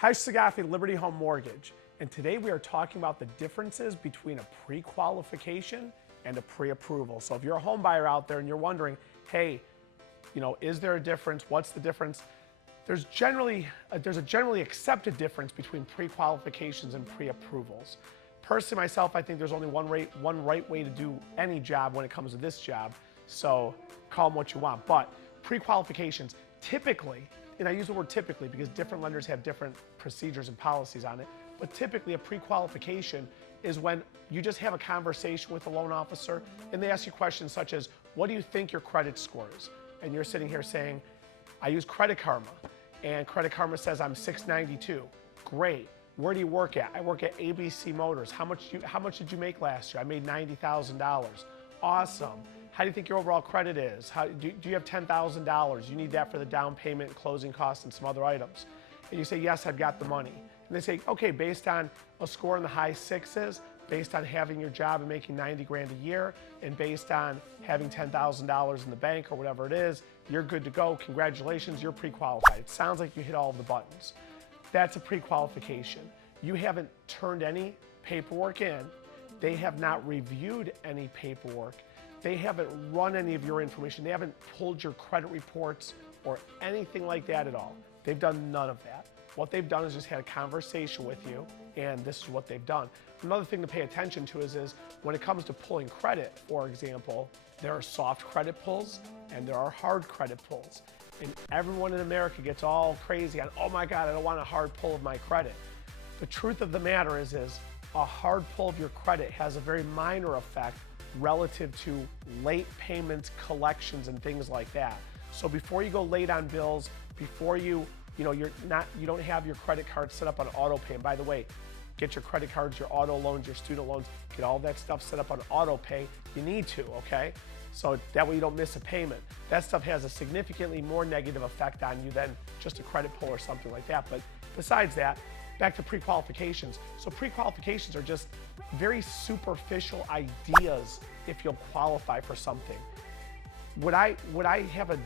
Hi, Sagafi, Liberty Home Mortgage, and today we are talking about the differences between a pre-qualification and a pre-approval. So if you're a home buyer out there and you're wondering, hey, is there a difference? What's the difference? There's a generally accepted difference between pre-qualifications and pre-approvals. Personally, myself, I think there's only one right way to do any job when it comes to this job. So call them what you want. But pre-qualifications, typically, and I use the word typically because different lenders have different procedures and policies on it, but typically a pre-qualification is when you just have a conversation with a loan officer and they ask you questions such as, what do you think your credit score is? And you're sitting here saying, I use Credit Karma, and Credit Karma says I'm 692. Great. Where do you work at? I work at ABC Motors. How much did you make last year? I made $90,000. Awesome. How do you think your overall credit is? Do you have $10,000? You need that for the down payment, closing costs, and some other items. And you say, yes, I've got the money. And they say, okay, based on a score in the high sixes, based on having your job and making 90 grand a year, and based on having $10,000 in the bank or whatever it is, you're good to go. Congratulations, you're pre-qualified. It sounds like you hit all of the buttons. That's a pre-qualification. You haven't turned any paperwork in. They have not reviewed any paperwork. They haven't run any of your information. They haven't pulled your credit reports or anything like that at all. They've done none of that. What they've done is just had a conversation with you, and this is what they've done. Another thing to pay attention to is when it comes to pulling credit, for example, there are soft credit pulls and there are hard credit pulls. And everyone in America gets all crazy on, oh my God, I don't want a hard pull of my credit. The truth of the matter is a hard pull of your credit has a very minor effect relative to late payments, collections, and things like that. So before you go late on bills, before you don't have your credit card set up on auto pay. And by the way, get your credit cards, your auto loans, your student loans, get all that stuff set up on auto pay. You need to, okay? So that way you don't miss a payment. That stuff has a significantly more negative effect on you than just a credit pull or something like that. But besides that, back to pre-qualifications. So pre-qualifications are just very superficial ideas if you'll qualify for something. Would I have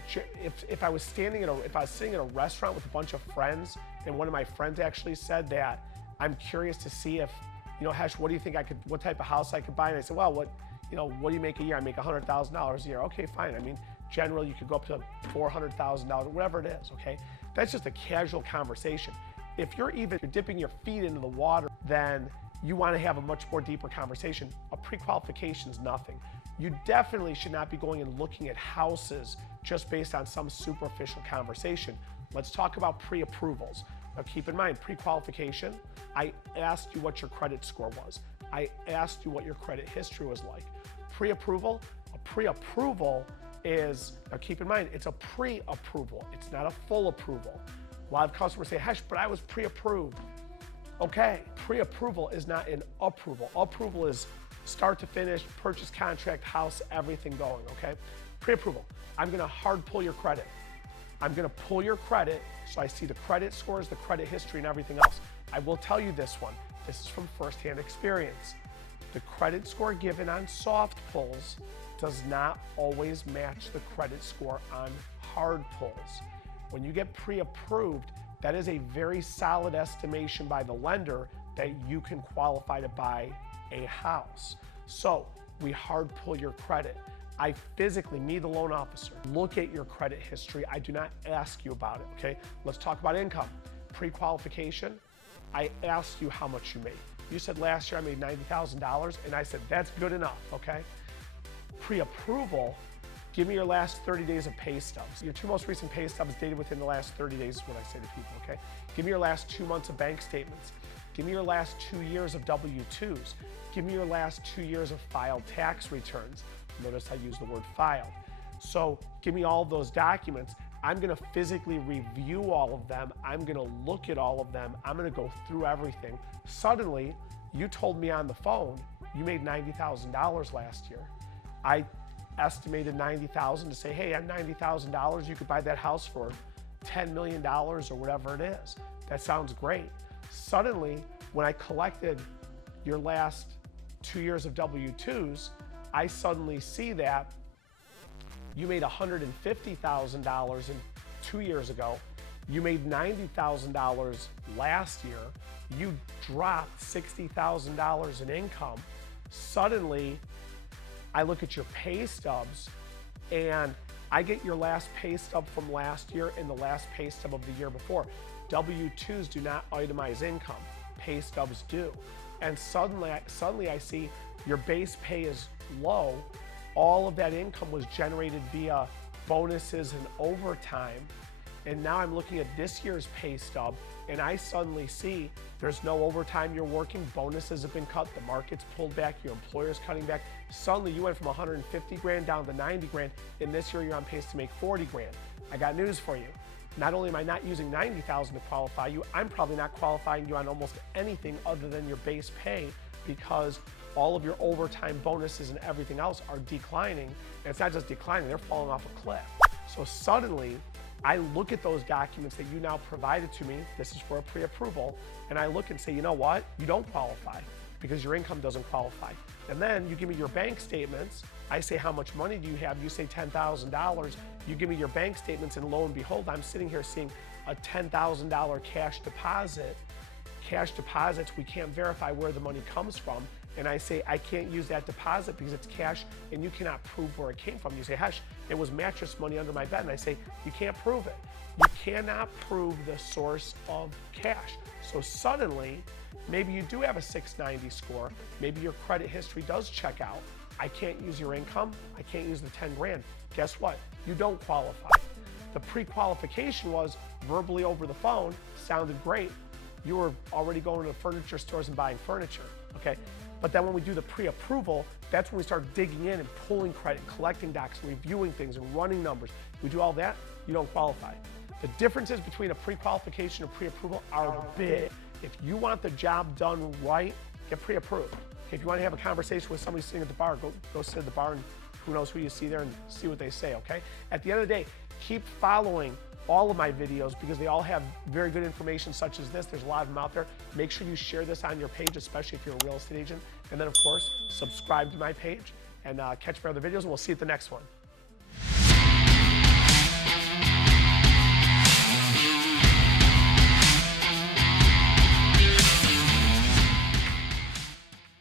if I was sitting in a restaurant with a bunch of friends and one of my friends actually said that, I'm curious to see if, Hesh, what do you think what type of house I could buy? And I said, well, what do you make a year? I make $100,000 a year. Okay, fine. I mean, generally you could go up to $400,000, whatever it is, okay? That's just a casual conversation. If you're dipping your feet into the water, then you want to have a much more deeper conversation. A pre-qualification is nothing. You definitely should not be going and looking at houses just based on some superficial conversation. Let's talk about pre-approvals. Now keep in mind, pre-qualification, I asked you what your credit score was. I asked you what your credit history was like. Pre-approval, a pre-approval is, now keep in mind, it's a pre-approval. It's not a full approval. A lot of customers say, Hesh, but I was pre-approved. Okay, pre-approval is not an approval. Approval is start to finish, purchase contract, house, everything going, okay? Pre-approval, I'm gonna hard pull your credit. I'm gonna pull your credit so I see the credit scores, the credit history, and everything else. I will tell you this one. This is from firsthand experience. The credit score given on soft pulls does not always match the credit score on hard pulls. When you get pre-approved, that is a very solid estimation by the lender that you can qualify to buy a house. So we hard pull your credit. I physically, me the loan officer, look at your credit history. I do not ask you about it, okay? Let's talk about income. Pre-qualification, I asked you how much you made. You said last year I made $90,000, and I said that's good enough, okay? Pre-approval, give me your last 30 days of pay stubs. Your two most recent pay stubs dated within the last 30 days is what I say to people, okay? Give me your last 2 months of bank statements. Give me your last 2 years of W-2s. Give me your last 2 years of filed tax returns. Notice I use the word filed. So give me all of those documents. I'm gonna physically review all of them. I'm gonna look at all of them. I'm gonna go through everything. Suddenly, you told me on the phone, you made $90,000 last year. I estimated $90,000 to say, hey, at $90,000, you could buy that house for $10 million or whatever it is. That sounds great. Suddenly, when I collected your last 2 years of W-2s, I suddenly see that you made $150,000 in 2 years ago, You made $90,000 last year, you dropped $60,000 in income. Suddenly, I look at your pay stubs and I get your last pay stub from last year and the last pay stub of the year before. W-2s do not itemize income, pay stubs do. And suddenly I see your base pay is low. All of that income was generated via bonuses and overtime. And now I'm looking at this year's pay stub and I suddenly see there's no overtime you're working, bonuses have been cut, the market's pulled back, your employer's cutting back. Suddenly you went from 150 grand down to 90 grand, and this year you're on pace to make 40 grand. I got news for you. Not only am I not using 90,000 to qualify you, I'm probably not qualifying you on almost anything other than your base pay, because all of your overtime bonuses and everything else are declining. And it's not just declining, they're falling off a cliff. So suddenly, I look at those documents that you now provided to me, this is for a pre-approval, and I look and say, you know what? You don't qualify because your income doesn't qualify. And then you give me your bank statements. I say, how much money do you have? You say $10,000. You give me your bank statements, and lo and behold, I'm sitting here seeing a $10,000 cash deposit. Cash deposits, we can't verify where the money comes from. And I say, I can't use that deposit because it's cash and you cannot prove where it came from. You say, hush, it was mattress money under my bed. And I say, you can't prove it. You cannot prove the source of cash. So suddenly, maybe you do have a 690 score. Maybe your credit history does check out. I can't use your income. I can't use the 10 grand. Guess what? You don't qualify. The pre-qualification was verbally over the phone, sounded great. You were already going to furniture stores and buying furniture, okay? But then when we do the pre-approval, that's when we start digging in and pulling credit, collecting docs, reviewing things and running numbers. We do all that, you don't qualify. The differences between a pre-qualification and pre-approval are big. If you want the job done right, get pre-approved. If you want to have a conversation with somebody sitting at the bar, go sit at the bar, and who knows who you see there, and see what they say, okay? At the end of the day, keep following all of my videos because they all have very good information such as this. There's a lot of them out there. Make sure you share this on your page, especially if you're a real estate agent. And then of course, subscribe to my page and catch my other videos, and we'll see you at the next one.